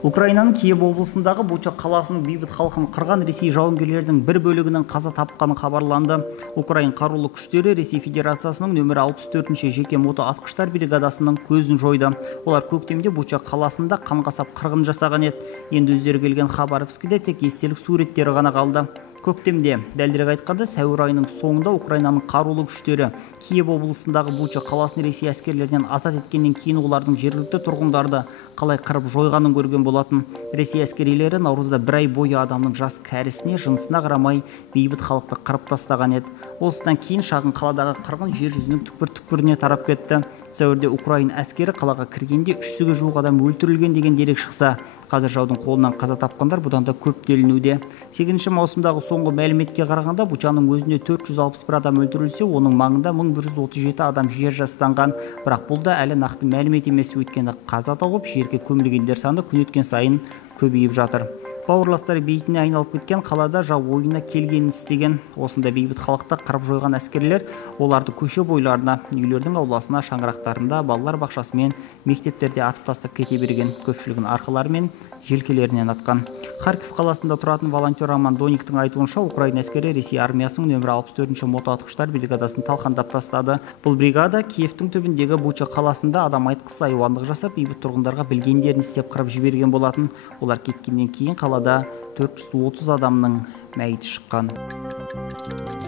Украинаның Киев облысындағы Буча қаласының бейбіт халқын қырған Ресей жауынгерлердің бір бөлігінің қаза тапқаны хабарланды. Украин қарулы күштері Ресей Федерациясының нөмірі 64-ші жеке мотоатқыштар бригадасының көзін жойды. Олар көктемде Буча қаласында қанғасап қырғын жасаған еді. Енді өздері келген Хабаровскіде тек естелік суреттері ғана қалды. Көктемде, дәлірек айтқанда, сәуір айының соңында Украинаның қарулы күштері Киев облысындағы Буча қаласын Ресей әскерлерінен азат еткеннен кейін олардың жергілікті тұрғындарды қалай қырып жойғанын көрген болатын. Ресей әскерилері наурызда бір ай бойы адамның жас кәрісіне, жынысына қарамай бейбіт халықты қырып тастаған еді. Осыдан кейін шағын қаладағы қырғын жер жүзінің түкпір-түкпіріне тарап кетті. Сәуірде Украин әскері қалаға кіргенде 300-ге жуық адам өлтірілген деген дерек шықса, қазір жаудың қолынан қаза тапқандар бұдан да көп делінуде. 8 маусымдағы соңғы мәліметке қарағанда Бучаның өзінде 461 адам өлтірілсе, оның маңында 1137 адам жер жастанған. Бірақ бұл да әлі нақты мәлімет емес, өйткені қаза тауып жерге көмілгендер саны күн өткен сайын көбейіп жатыр. Бауырластары бейітіне айналып кеткен қалада жау ойына келгенін істеген. Осында бейбіт халықты қырып жойған әскерлер оларды көше бойларына, үйлердің ауласына, шаңырақтарында, балалар бақшасы мен мектептерде атып тастап кете берген. Көпшілігін арқалары мен желкелерінен атқан. Харьков қаласында тұратын волонтер Роман Дониктің айтуынша, Украин әскері Ресей армиясының нөмірі 64-ші мотоатқыштар бригадасын талқандап тастады. Бұл бригада Киевтің түбіндегі Буча қаласында адам айтқысыз айуандық жасап, бейбіт тұрғындарға білгендерін істеп қырып жіберген болатын. Олар кеткеннен кейін қалада 430 адамның мәйіті шыққан.